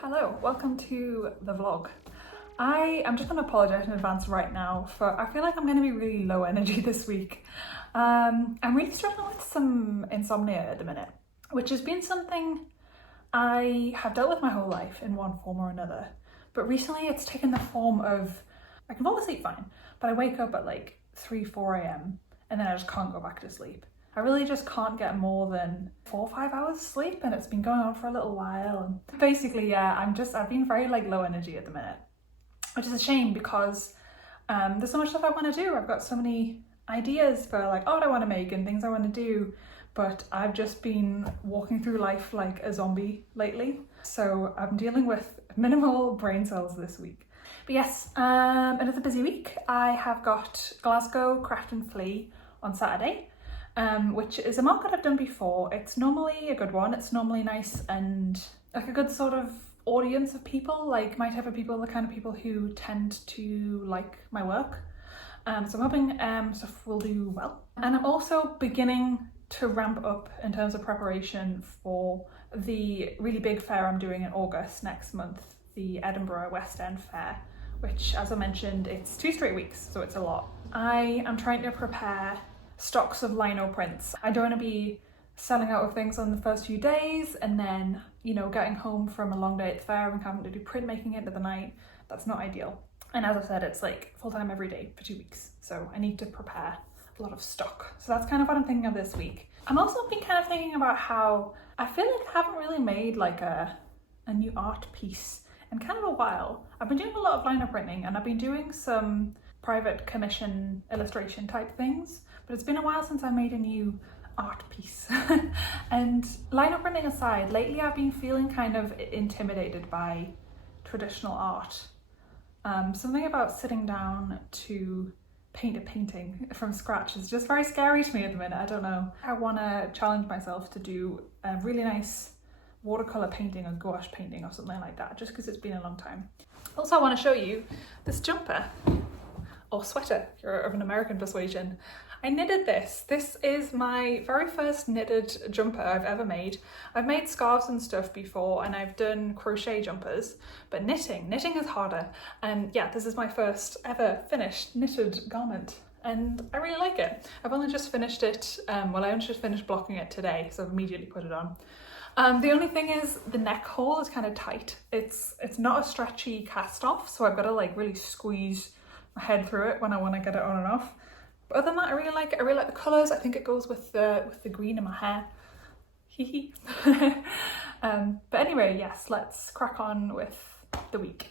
Hello, welcome to the vlog. I am just going to apologise in advance right now for, I feel like I'm going to be really low energy this week. I'm really struggling with some insomnia at the minute, which has been something I have dealt with my whole life in one form or another. But recently it's taken the form of, I can fall asleep fine, but I wake up at like 3-4 a.m. and then I just can't go back to sleep. I really just can't get more than 4 or 5 hours sleep, and it's been going on for a little while. And basically, yeah, I've been very like low energy at the minute, which is a shame because there's so much stuff I want to do. I've got so many ideas for like art I want to make and things I want to do, but I've just been walking through life like a zombie lately. So I'm dealing with minimal brain cells this week. But yes, another busy week. I have got Glasgow Craft and Flea on Saturday. Which is a market I've done before. It's normally a good one. It's normally nice and like a good sort of audience of people, like my type of people, the kind of people who tend to like my work. So I'm hoping stuff will do well. And I'm also beginning to ramp up in terms of preparation for the really big fair I'm doing in August next month, the Edinburgh West End Fair, which, as I mentioned, it's 2 straight weeks, so it's a lot. I am trying to prepare stocks of lino prints. I don't want to be selling out of things on the first few days and then, you know, getting home from a long day at the fair and having to do printmaking into the night. That's not ideal. And as I said, it's like full-time every day for 2 weeks. So I need to prepare a lot of stock. So that's kind of what I'm thinking of this week. I'm also been kind of thinking about how I feel like I haven't really made like a new art piece in kind of a while. I've been doing a lot of lino printing and I've been doing some private commission illustration type things, but it's been a while since I made a new art piece. And lino printing aside, lately I've been feeling kind of intimidated by traditional art. Something about sitting down to paint a painting from scratch is just very scary to me at the minute. I don't know. I want to challenge myself to do a really nice watercolor painting or gouache painting or something like that, just because it's been a long time. Also, I want to show you this jumper. Or sweater, if you're of an American persuasion. I knitted this. This is my very first knitted jumper I've ever made. I've made scarves and stuff before and I've done crochet jumpers, but knitting is harder. And yeah, this is my first ever finished knitted garment and I really like it. I've only just finished it, I only just finished blocking it today, so I've immediately put it on. The only thing is the neck hole is kind of tight. It's not a stretchy cast off, so I've got to like really squeeze my head through it when I want to get it on and off. But other than that, I really like it. I really like the colours. I think it goes with the green in my hair. Hee hee. But anyway, yes, let's crack on with the week.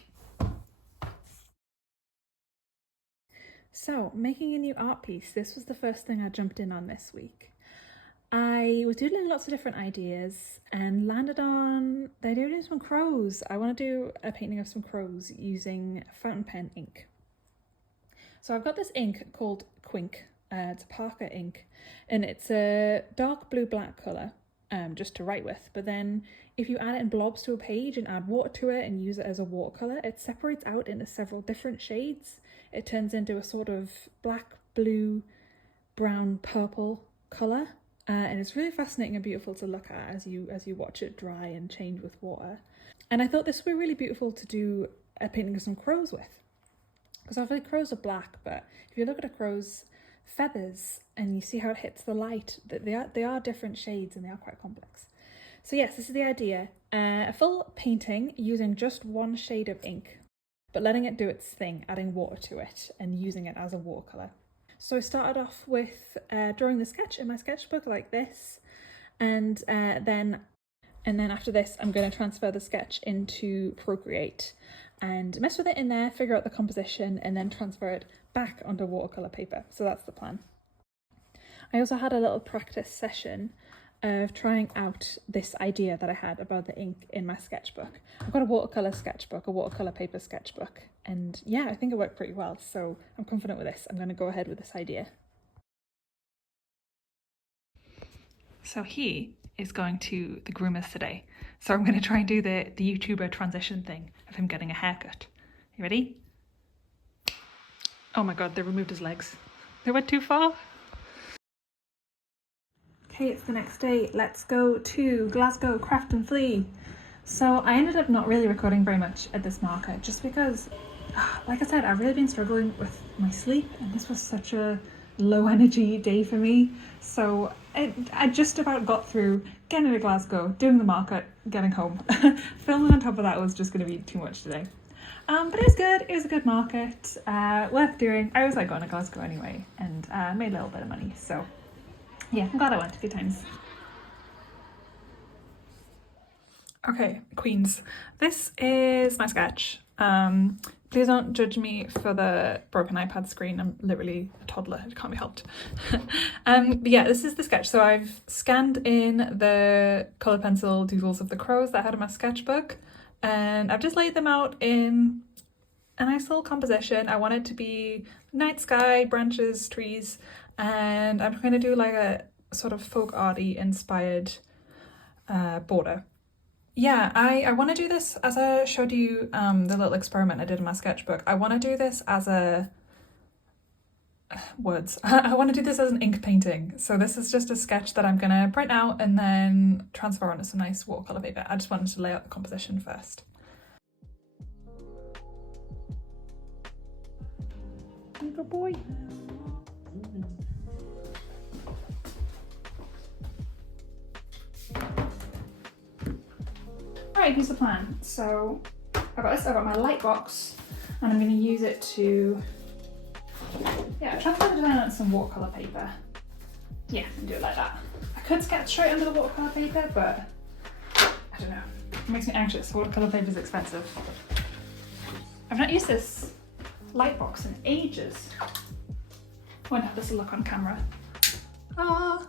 So, making a new art piece. This was the first thing I jumped in on this week. I was doodling lots of different ideas and landed on the idea of doing some crows. I want to do a painting of some crows using fountain pen ink. So I've got this ink called Quink, it's a Parker ink, and it's a dark blue-black colour, just to write with, but then if you add it in blobs to a page and add water to it and use it as a watercolour, it separates out into several different shades. It turns into a sort of black, blue, brown, purple colour, and it's really fascinating and beautiful to look at as you watch it dry and change with water. And I thought this would be really beautiful to do a painting of some crows with. Because obviously crows are black, but if you look at a crow's feathers and you see how it hits the light, they are different shades and they are quite complex. So yes, this is the idea. A full painting using just one shade of ink, but letting it do its thing, adding water to it and using it as a watercolour. So I started off with drawing the sketch in my sketchbook like this, and then after this I'm going to transfer the sketch into Procreate and mess with it in there, figure out the composition, and then transfer it back onto watercolour paper. So that's the plan. I also had a little practice session of trying out this idea that I had about the ink in my sketchbook. I've got a watercolour sketchbook, a watercolour paper sketchbook, and yeah, I think it worked pretty well, so I'm confident with this. I'm going to go ahead with this idea. So he is going to the groomers today. So I'm going to try and do the YouTuber transition thing of him getting a haircut. You ready? Oh my god, they removed his legs. They went too far. Okay, it's the next day. Let's go to Glasgow Craft and Flee. So I ended up not really recording very much at this market just because, like I said, I've really been struggling with my sleep, and this was such a low energy day for me. So I just about got through getting to Glasgow, doing the market, getting home. Filming on top of that was just going to be too much today. But it was good. It was a good market, worth doing. I always like going to Glasgow anyway, and made a little bit of money. So yeah, I'm glad I went. Good times. Okay, Queens. This is my sketch. Please don't judge me for the broken iPad screen. I'm literally a toddler. It can't be helped. But yeah, this is the sketch. So I've scanned in the colour pencil doodles of the crows that I had in my sketchbook, and I've just laid them out in a nice little composition. I want it to be night sky, branches, trees, and I'm going to do like a sort of folk arty inspired border. Yeah, I want to do this, as I showed you the little experiment I did in my sketchbook. I want to do this as a I want to do this as an ink painting. So this is just a sketch that I'm going to print out and then transfer onto some nice watercolour paper. I just wanted to lay out the composition first. Good boy. Right, here's the plan. So I've got my light box, and I'm going to use it to, transfer the design onto some watercolour paper. Yeah, and do it like that. I could sketch straight under the watercolour paper, but I don't know. It makes me anxious. Watercolour paper is expensive. I've not used this light box in ages. I won't have this look on camera. Ah.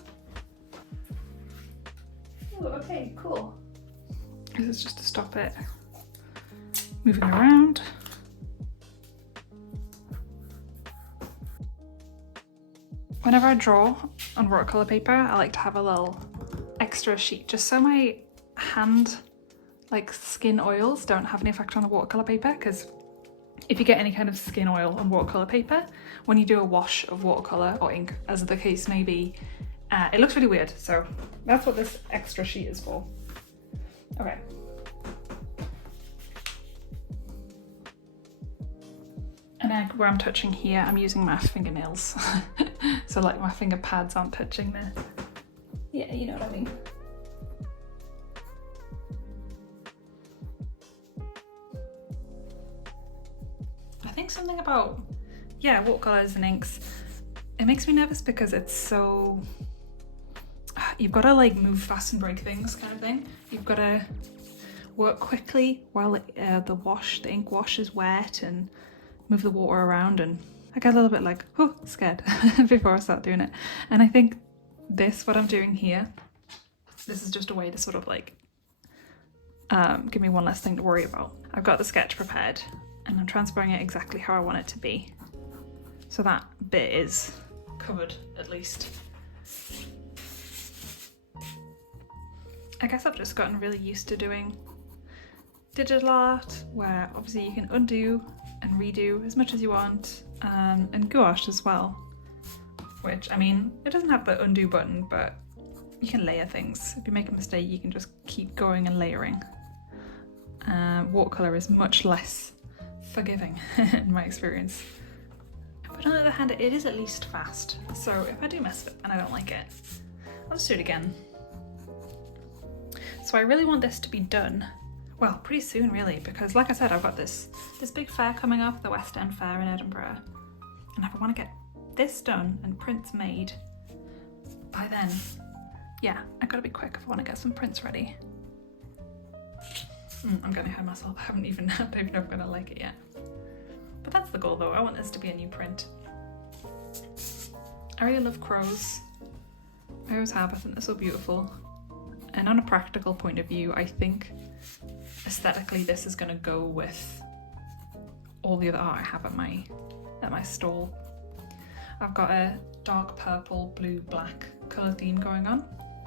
Oh, okay, cool. This is just to stop it moving around. Whenever I draw on watercolour paper, I like to have a little extra sheet just so my hand, like skin oils, don't have any effect on the watercolour paper, because if you get any kind of skin oil on watercolour paper, when you do a wash of watercolour or ink, as the case may be, it looks really weird. So that's what this extra sheet is for. Okay. And where I'm touching here, I'm using my fingernails. So like my finger pads aren't touching there. Yeah, you know what I mean. I think something about, watercolours and inks, it makes me nervous because it's so, you've got to like move fast and break things kind of thing. You've got to work quickly while the ink wash is wet, and move the water around, and I get a little bit like, scared before I start doing it. And I think what I'm doing here, this is just a way to sort of like give me one less thing to worry about. I've got the sketch prepared and I'm transferring it exactly how I want it to be. So that bit is covered at least. I guess I've just gotten really used to doing digital art, where obviously you can undo and redo as much as you want, and gouache as well, which, I mean, it doesn't have the undo button, but you can layer things. If you make a mistake, you can just keep going and layering. Watercolour is much less forgiving in my experience. But on the other hand, it is at least fast, so if I do mess up and I don't like it, I'll just do it again. So I really want this to be done, well, pretty soon really, because like I said, I've got this big fair coming up, the West End Fair in Edinburgh, and if I want to get this done and prints made by then, I've got to be quick if I want to get some prints ready. I'm going ahead of myself. I don't even know if I'm going to like it yet. But that's the goal though. I want this to be a new print. I really love crows. I always have. I think they're so beautiful. And on a practical point of view, I think aesthetically this is going to go with all the other art I have at my stall. I've got a dark purple, blue, black colour theme going on.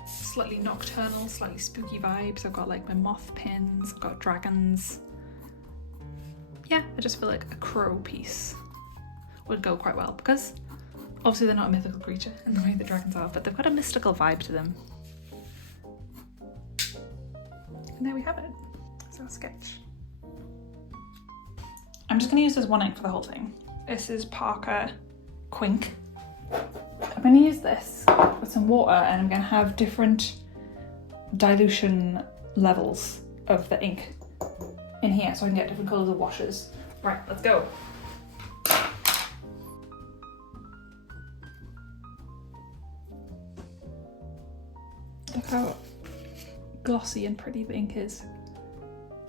Slightly nocturnal, slightly spooky vibes. I've got like my moth pins, I've got dragons. Yeah, I just feel like a crow piece would go quite well because Obviously they're not a mythical creature in the way that dragons are, but they've got a mystical vibe to them. And there we have it. It's our sketch. I'm just going to use this one ink for the whole thing. This is Parker Quink. I'm going to use this with some water, and I'm going to have different dilution levels of the ink in here so I can get different colours of washes. Right, let's go. Look how glossy and pretty the ink is.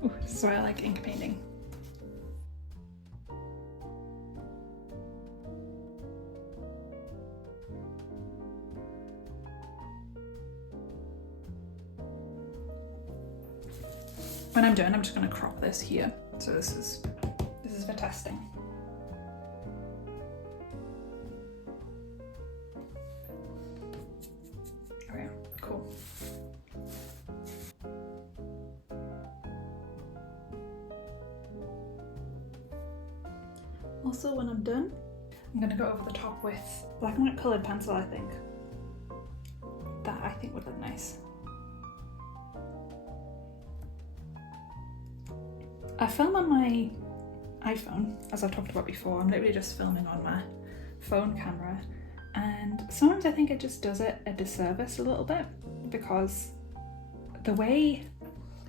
Ooh, this is why I like ink painting. When I'm done, I'm just going to crop this here. So this is for testing. Oh yeah, cool. Also, when I'm done, I'm going to go over the top with black and white coloured pencil, I think. That I think would look nice. I film on my iPhone, as I've talked about before. I'm literally just filming on my phone camera, and sometimes I think it just does it a disservice a little bit, because the way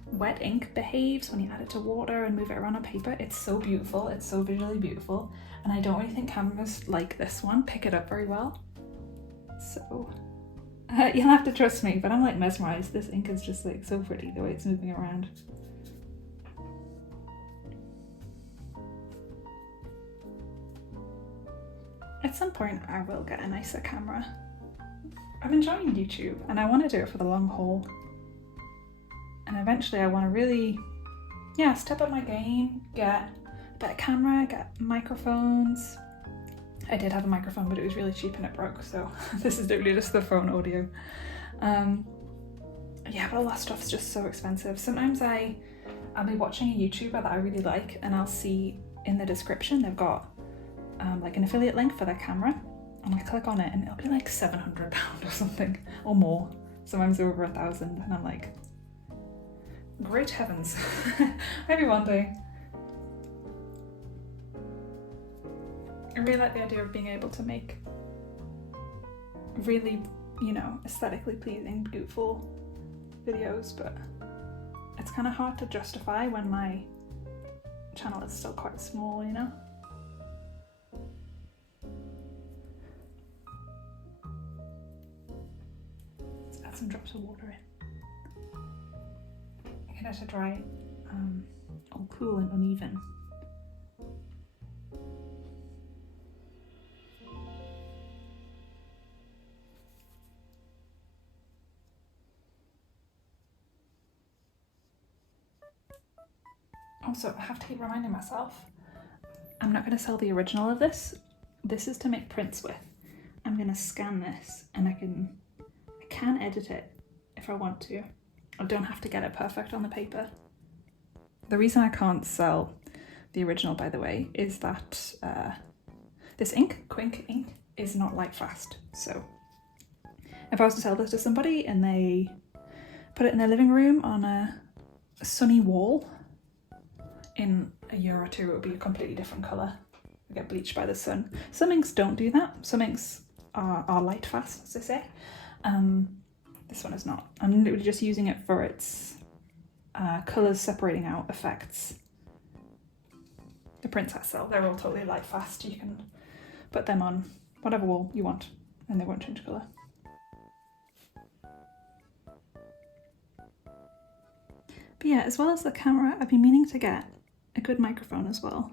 wet ink behaves when you add it to water and move it around on paper, it's so beautiful, it's so visually beautiful, and I don't really think cameras like this one pick it up very well. So you'll have to trust me, but I'm like mesmerised. This ink is just like so pretty, the way it's moving around. At some point I will get a nicer camera. I'm enjoying YouTube and I want to do it for the long haul. And eventually I want to really, step up my game, get a better camera, get microphones. I did have a microphone, but it was really cheap and it broke, so this is literally just the phone audio. But all that stuff's just so expensive. Sometimes I'll be watching a YouTuber that I really like, and I'll see in the description they've got like an affiliate link for their camera, and I click on it and it'll be like £700 or something, or more, sometimes over 1,000, and I'm like, great heavens. Maybe one day. I really like the idea of being able to make really, aesthetically pleasing, beautiful videos, but it's kind of hard to justify when my channel is still quite small, Let's add some drops of water in. I can let it dry all cool and uneven. Also, I have to keep reminding myself, I'm not going to sell the original of this. This is to make prints with. I'm going to scan this, and I can edit it if I want to. I don't have to get it perfect on the paper. The reason I can't sell the original, by the way, is that this ink, Quink ink, is not light fast. So if I was to sell this to somebody and they put it in their living room on a sunny wall, in a year or two it would be a completely different colour. It get bleached by the sun. Some inks don't do that. Some inks are light fast, as they say. This one is not. I'm literally just using it for its colours separating out effects. The prints I sell, they're all totally light fast. You can put them on whatever wall you want and they won't change colour. But yeah, as well as the camera, I've been meaning to get a good microphone as well.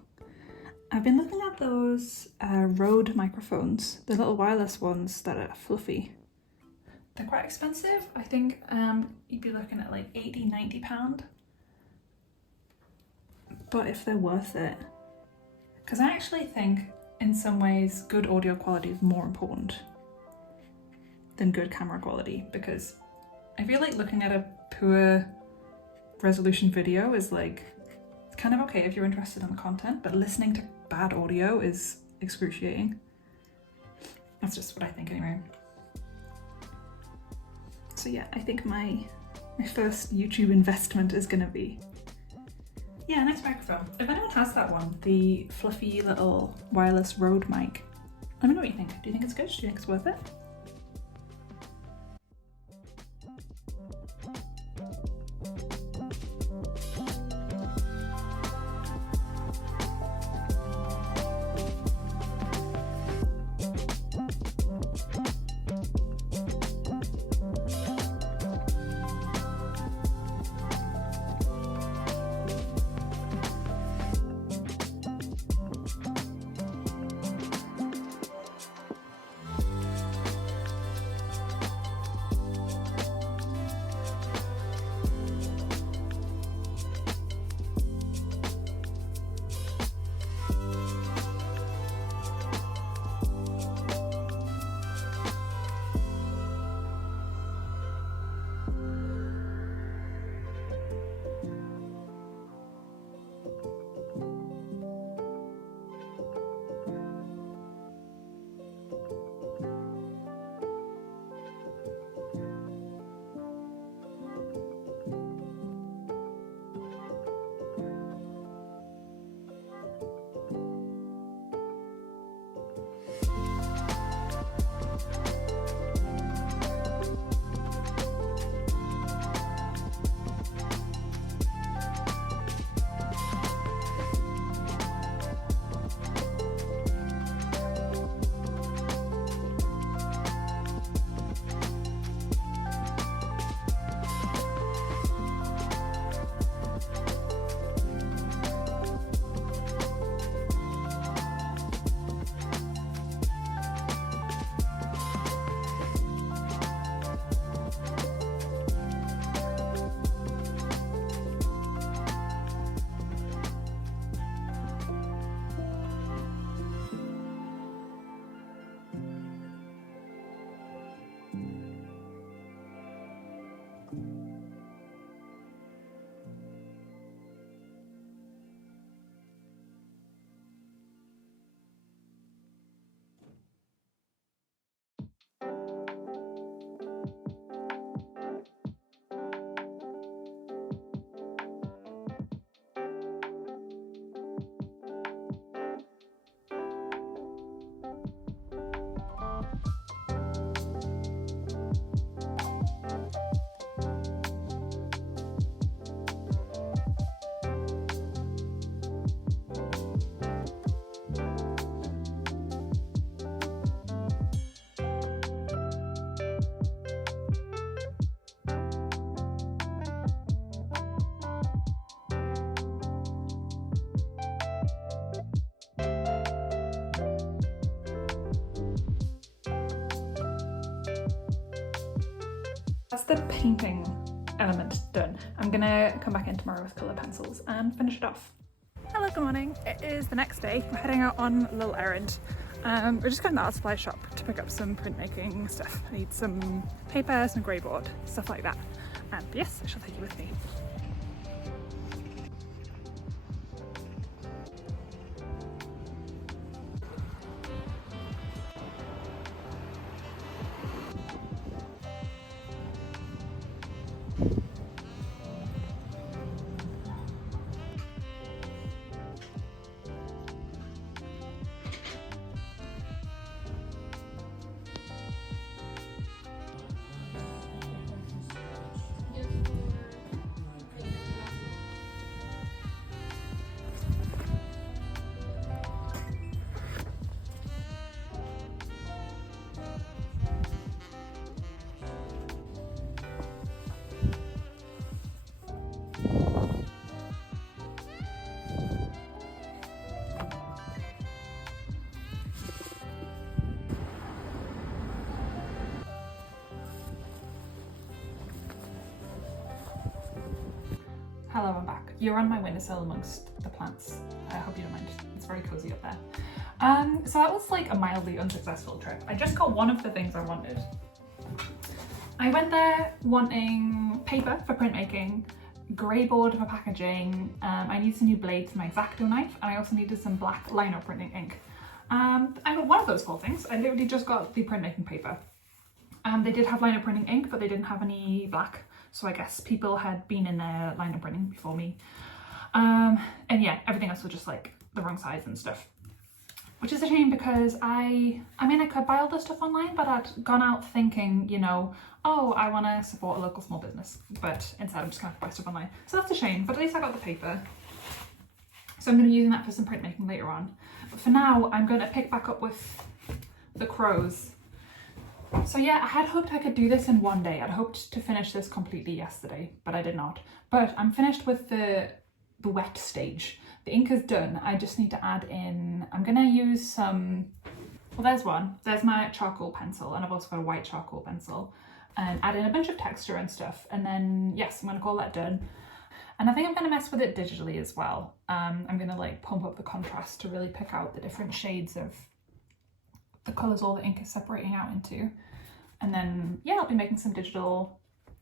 I've been looking at those Rode microphones, the little wireless ones that are fluffy. They're quite expensive. I think you'd be looking at like £80–90. But if they're worth it, because I actually think in some ways good audio quality is more important than good camera quality, because I feel like looking at a poor resolution video is like, it's kind of okay if you're interested in the content, but listening to bad audio is excruciating. That's just what I think anyway. So yeah, I think my first YouTube investment is gonna be, yeah, a nice microphone. If anyone has that one, the fluffy little wireless Rode mic, let me know what you think. Do you think it's good? Do you think it's worth it? That's the painting element done. I'm gonna come back in tomorrow with colour pencils and finish it off. Hello, good morning. It is the next day. We're heading out on a little errand. We're just going to the art supply shop to pick up some printmaking stuff. I need some paper, some grey board, stuff like that. And yes, I shall take you with me. Hello, I'm back. You're on my windowsill amongst the plants. I hope you don't mind. It's very cozy up there. So that was like a mildly unsuccessful trip. I just got one of the things I wanted. I went there wanting paper for printmaking, grey board for packaging, I needed some new blades for my X-Acto knife, and I also needed some black lino printing ink. I got one of those full things. I literally just got the printmaking paper. They did have liner printing ink, but they didn't have any black. So I guess people had been in their liner printing before me. And yeah, everything else was just like the wrong size and stuff. Which is a shame because I mean, I could buy all this stuff online, but I'd gone out thinking, you know, oh, I want to support a local small business. But instead I'm just going to buy stuff online. So that's a shame, but at least I got the paper. So I'm going to be using that for some printmaking later on. But for now, I'm going to pick back up with the crows. So yeah, I had hoped I could do this in one day. I'd hoped to finish this completely yesterday, but I did not. But I'm finished with the wet stage. The ink is done. I just need to add in, I'm going to use some, well there's one. There's my charcoal pencil, and I've also got a white charcoal pencil. And add in a bunch of texture and stuff. And then, yes, I'm going to call that done. And I think I'm going to mess with it digitally as well. I'm going to like pump up the contrast to really pick out the different shades of the colours all the ink is separating out into. And then, yeah, I'll be making some digital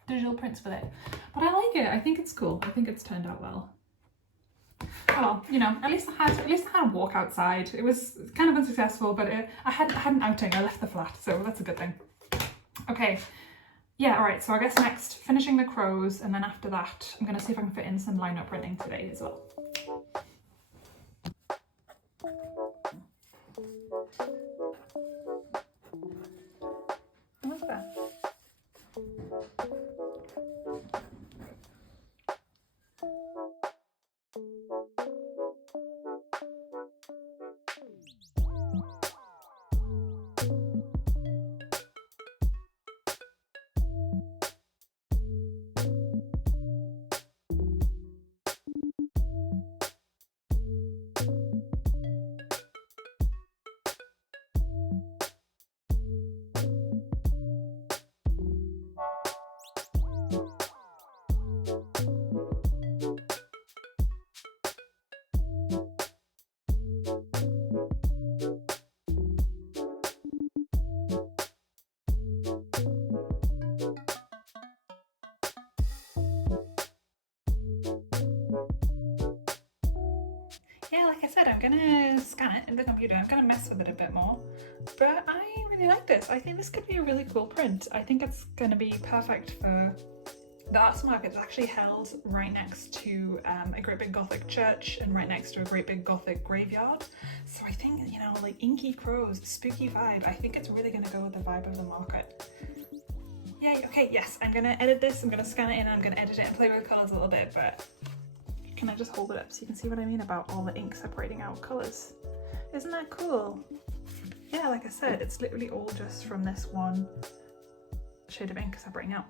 prints with it. But I like it. I think it's cool. I think it's turned out well. Oh well, you know, at least I had a walk outside. It was kind of unsuccessful, but I had an outing. I left the flat, so that's a good thing. Okay. Yeah, all right, so I guess next, finishing the crows, and then after that, I'm going to see if I can fit in some Linocut printing today as well. What's that? Yeah, like I said, I'm gonna scan it in the computer. I'm gonna mess with it a bit more, but I really like this. I think this could be a really cool print. I think it's gonna be perfect for the arts market. It's actually held right next to a great big Gothic church and right next to a great big Gothic graveyard. So I think, you know, like inky crows, spooky vibe. I think it's really gonna go with the vibe of the market. Yay, okay, yes, I'm gonna edit this. I'm gonna scan it in, I'm gonna edit it and play with the colours a little bit, but can I just hold it up so you can see what I mean about all the ink separating out colours? Isn't that cool? Yeah, like I said, it's literally all just from this one shade of ink separating out.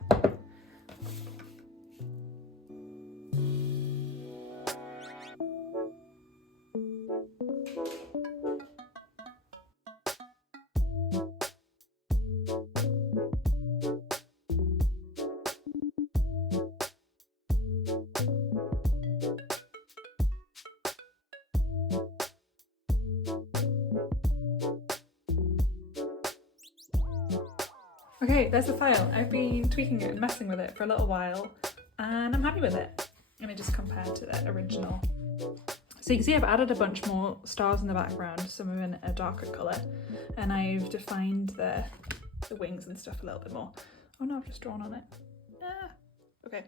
Okay, there's the file. I've been tweaking it and messing with it for a little while and I'm happy with it. Let me just compare to the original. So you can see I've added a bunch more stars in the background, some of them in a darker colour, and I've defined the wings and stuff a little bit more. Oh no, I've just drawn on it. Okay.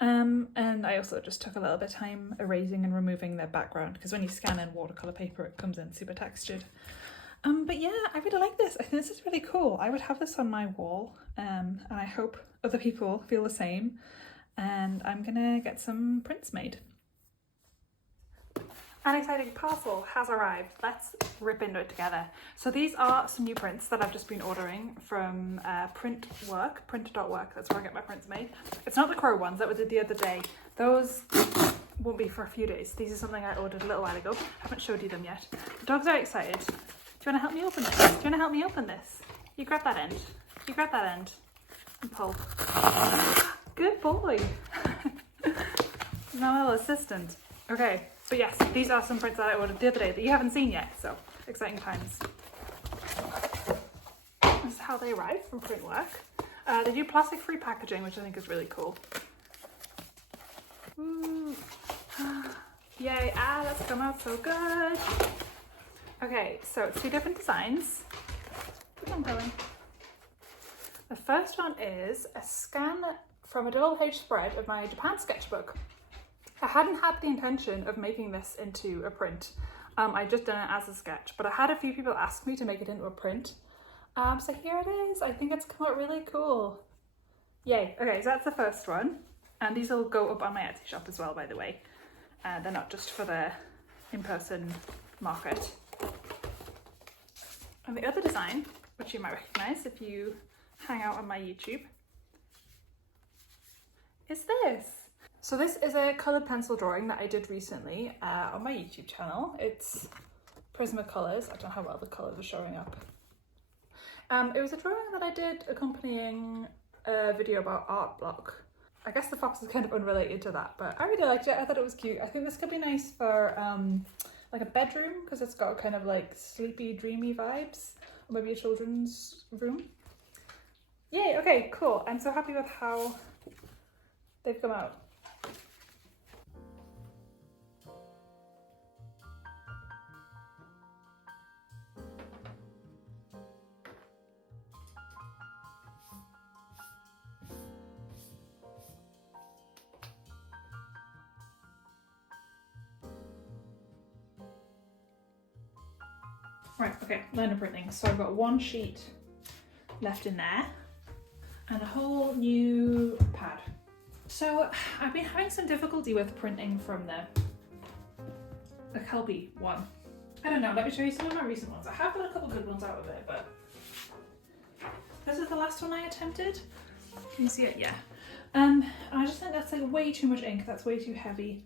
And I also just took a little bit of time erasing and removing the background because when you scan in watercolour paper it comes in super textured. But yeah, I really like this. I think this is really cool. I would have this on my wall, and I hope other people feel the same. And I'm gonna get some prints made. An exciting parcel has arrived. Let's rip into it together. So these are some new prints that I've just been ordering from print.work. That's where I get my prints made. It's not the crow ones that we did the other day. Those won't be for a few days. These are something I ordered a little while ago. Haven't showed you them yet. The dogs are excited. Do you want to help me open this? Do you want to help me open this? You grab that end. You grab that end. And pull. Good boy. My little assistant. Okay, but yes, these are some prints that I ordered the other day that you haven't seen yet, so exciting times. This is how they arrive from Printwork. They do plastic-free packaging, which I think is really cool. Ooh. Yay, that's come out so good. Okay, so it's two different designs. The first one is a scan from a double-page spread of my Japan sketchbook. I hadn't had the intention of making this into a print. I'd just done it as a sketch, but I had a few people ask me to make it into a print. So here it is. I think it's come out really cool. Yay. Okay, so that's the first one. And these will go up on my Etsy shop as well, by the way. They're not just for the in-person market. And the other design, which you might recognise if you hang out on my YouTube, is this. So this is a coloured pencil drawing that I did recently on my YouTube channel. It's Prismacolors. I don't know how well the colours are showing up. It was a drawing that I did accompanying a video about art block. I guess the fox is kind of unrelated to that, but I really liked it. I thought it was cute. I think this could be nice for like a bedroom because it's got kind of like sleepy, dreamy vibes, or maybe a children's room. Yay, okay, cool. I'm so happy with how they've come out. Right, okay, liner printing. So I've got one sheet left in there and a whole new pad. So I've been having some difficulty with printing from the Kelpie one. I don't know, let me show you some of my recent ones. I have got a couple good ones out of it, but this is the last one I attempted. Can you see it? Yeah. And I just think that's like way too much ink, that's way too heavy.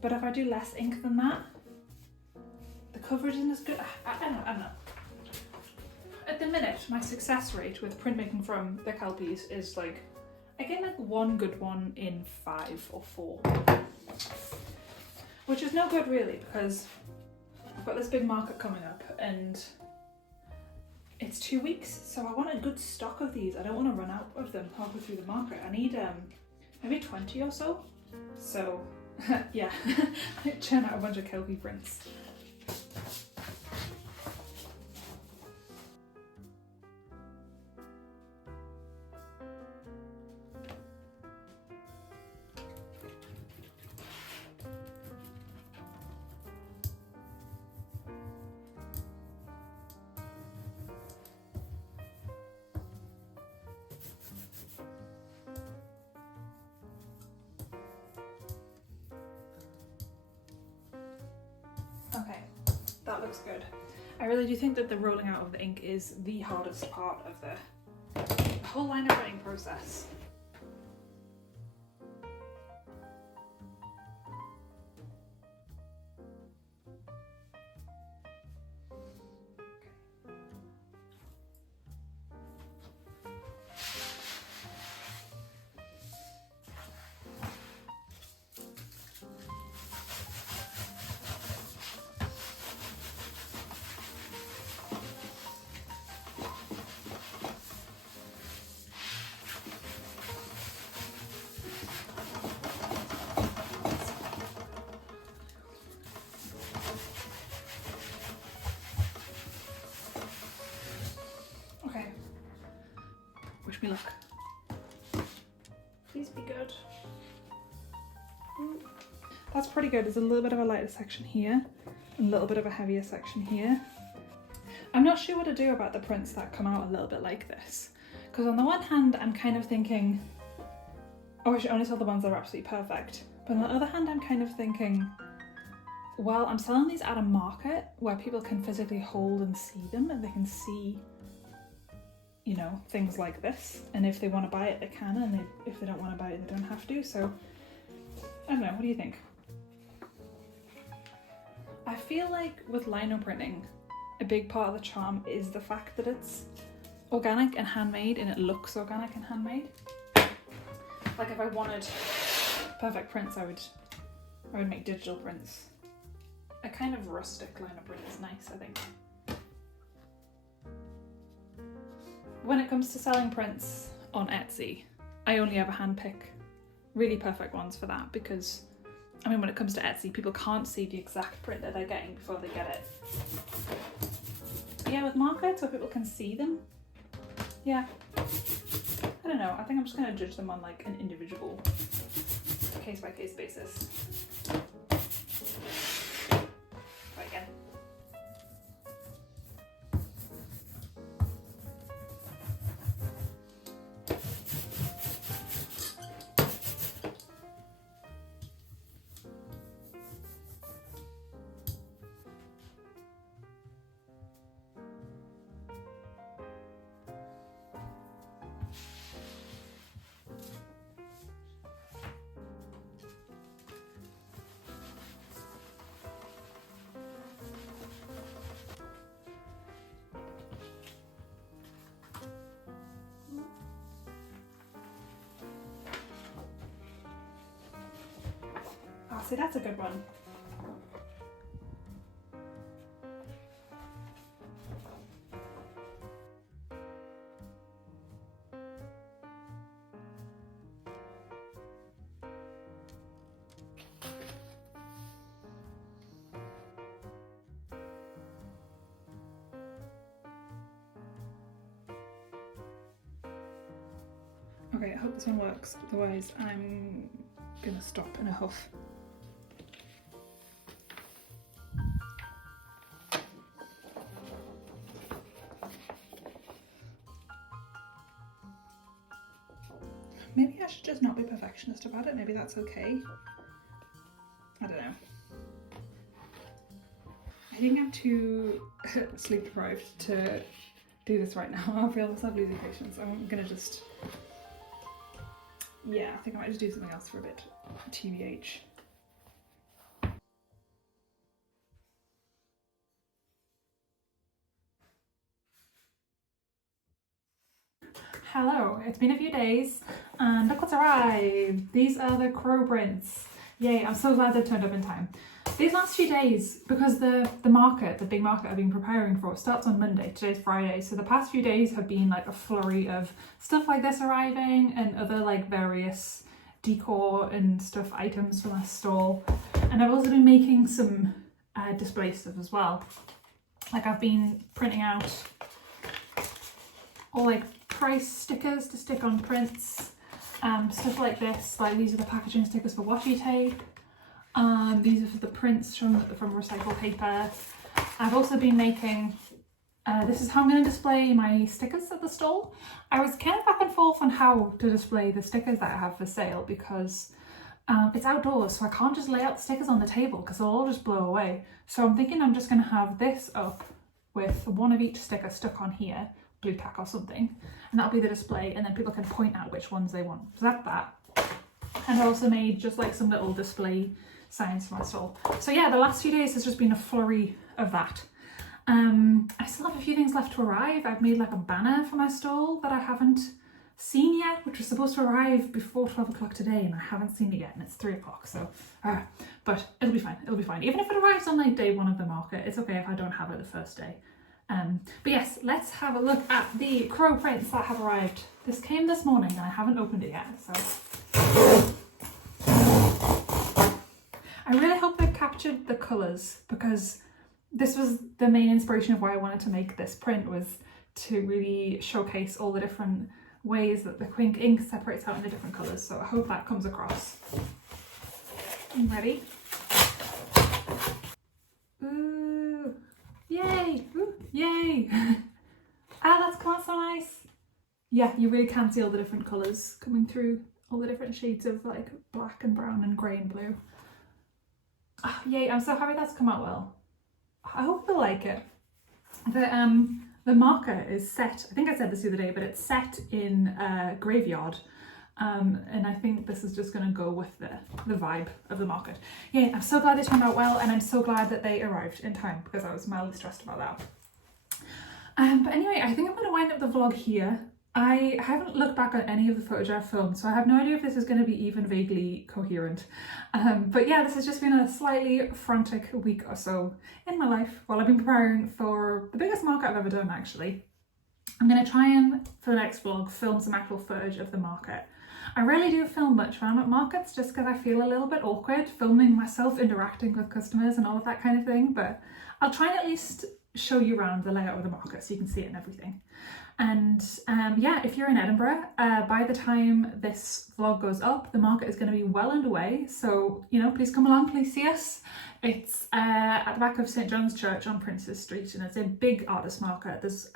But if I do less ink than that, the coverage isn't as good. I don't know. At the minute, my success rate with printmaking from the Kelpies is like, I get like one good one in 5 or 4. Which is no good really, because I've got this big market coming up and it's 2 weeks, so I want a good stock of these. I don't want to run out of them halfway through the market. I need maybe 20 or so. So yeah, I churn out a bunch of Kelpie prints. Okay, that looks good. I really do think that the rolling out of the ink is the hardest part of the whole liner printing process. Wish me luck. Please be good. That's pretty good. There's a little bit of a lighter section here, and a little bit of a heavier section here. I'm not sure what to do about the prints that come out a little bit like this, because on the one hand I'm kind of thinking, oh, I should only sell the ones that are absolutely perfect. But on the other hand I'm kind of thinking, well, I'm selling these at a market where people can physically hold and see them, and they can see, you know, things like this, and if they want to buy it they can, and if they don't want to buy it they don't have to. So I don't know, what do you think? I feel like with lino printing, a big part of the charm is the fact that it's organic and handmade, and it looks organic and handmade. Like if I wanted perfect prints, I would make digital prints. A kind of rustic lino print is nice, I think. When it comes to selling prints on Etsy, I only ever handpick really perfect ones for that, because I mean, when it comes to Etsy, people can't see the exact print that they're getting before they get it. But yeah, with markers, so people can see them. Yeah. I don't know, I think I'm just gonna judge them on like an individual, case by case basis. Try again. Oh, see, that's a good one. Okay, I hope this one works, otherwise I'm gonna stop in a huff. Maybe I should just not be perfectionist about it, maybe that's okay. I don't know. I think I'm too sleep deprived to do this right now. I feel myself losing patience. I'm gonna just, yeah, I think I might just do something else for a bit, TBH. Hello, it's been a few days and look what's arrived. These are the crow prints. Yay, I'm so glad they've turned up in time. These last few days, because the market, the big market I've been preparing for, starts on Monday, today's Friday, so the past few days have been like a flurry of stuff like this arriving and other like various decor and stuff items for my stall. And I've also been making some display stuff as well. Like I've been printing out all like price stickers to stick on prints, stuff like this, like these are the packaging stickers for washi tape, these are for the prints from recycled paper. I've also been making, this is how I'm going to display my stickers at the stall. I was kind of back and forth on how to display the stickers that I have for sale because it's outdoors, so I can't just lay out the stickers on the table because they'll all just blow away. So I'm thinking I'm just going to have this up with one of each sticker stuck on here, blue tack or something, and that'll be the display, and then people can point out which ones they want. So that's that. And I also made just like some little display signs for my stall. So yeah, the last few days has just been a flurry of that. I still have a few things left to arrive. I've made like a banner for my stall that I haven't seen yet, which was supposed to arrive before 12 o'clock today, and I haven't seen it yet, and it's 3 o'clock, so but it'll be fine, it'll be fine. Even if it arrives on like day one of the market, it's okay if I don't have it the first day. But yes, let's have a look at the crow prints that have arrived. This came this morning and I haven't opened it yet, so. I really hope they've captured the colours, because this was the main inspiration of why I wanted to make this print, was to really showcase all the different ways that the ink separates out into different colours. So I hope that comes across. I'm ready. Ooh. Yay! Ooh, yay! That's come out so nice! Yeah, you really can see all the different colours coming through, all the different shades of like black and brown and grey and blue. Yay, I'm so happy that's come out well. I hope they like it. The marker is set, I think I said this the other day, but it's set in Graveyard. And I think this is just going to go with the vibe of the market. Yeah, I'm so glad they turned out well, and I'm so glad that they arrived in time, because I was mildly stressed about that. But anyway, I think I'm going to wind up the vlog here. I haven't looked back at any of the footage I've filmed, so I have no idea if this is going to be even vaguely coherent. But yeah, this has just been a slightly frantic week or so in my life while I've been preparing for the biggest market I've ever done, actually. I'm going to try and, for the next vlog, film some actual footage of the market. I rarely do film much when I'm at markets just because I feel a little bit awkward filming myself interacting with customers and all of that kind of thing, but I'll try and at least show you around the layout of the market so you can see it and everything. And yeah, if you're in Edinburgh, by the time this vlog goes up, the market is going to be well underway. So, you know, please come along, please see us. It's at the back of St John's Church on Princes Street, and it's a big artist market. There's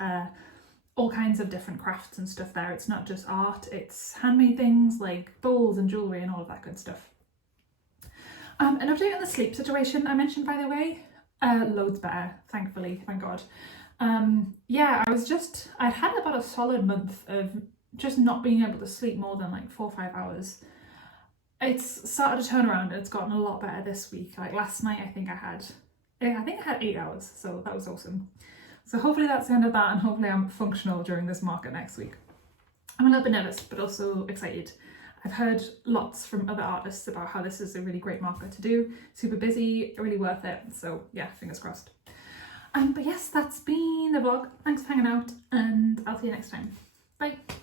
all kinds of different crafts and stuff there. It's not just art, it's handmade things like bowls and jewellery and all of that good stuff. An update on the sleep situation I mentioned, by the way. Loads better, thankfully, thank God. Yeah, I'd had about a solid month of just not being able to sleep more than like 4 or 5 hours. It's started to turn around and it's gotten a lot better this week. Like last night I think I had 8 hours, so that was awesome. So hopefully that's the end of that, and hopefully I'm functional during this market next week. I'm a little bit nervous but also excited. I've heard lots from other artists about how this is a really great market to do, super busy, really worth it, so yeah, fingers crossed. But yes, that's been the vlog. Thanks for hanging out, and I'll see you next time. Bye!